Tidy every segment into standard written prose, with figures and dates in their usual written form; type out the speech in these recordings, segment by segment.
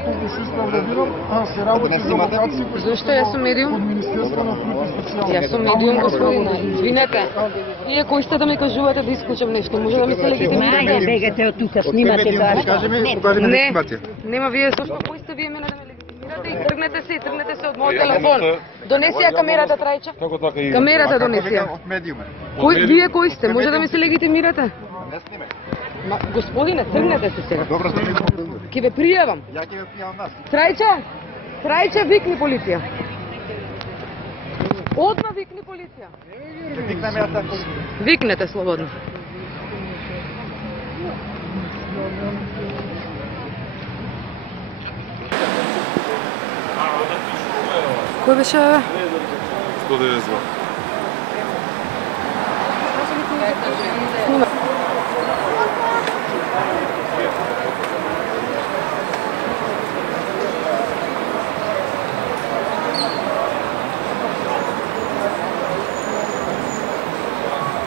колку се исправдавирам, се работи за локации кои Зошто јас сум медиум? од Министерство на трудот и социјалната. Јас сум медиум, господине. Извинете. Вие кои сте да ми кажувате да исклучам нешто? Може да ми се легитимирате? Маје, бегате од тука, снимате тоа. Не, нема вие зошто кои сте вие мене да ме легитимирате и тргнете се од мојот телефон. Донеси ја камерата, Трајче. Како така и Камерата донеси ја. Од медиуме. Вие кои сте? Може да ми се легитимирате? Не сниме. Ма, господине, тргнете се сега. Добро, Ке ве пријавам. ја ќе ве пријавам нас. Трајче, викни полиција. Одма викни полиција. Викнеме ја така. Викнете слободно. Кој беше? 192. Снима.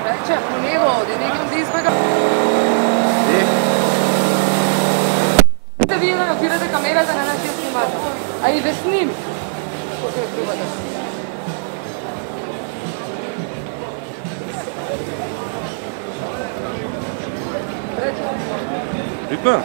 Рече, по него оди, не ги да избега. Вие да отидете камерата на нашия снимател, а и ве сними. Битна?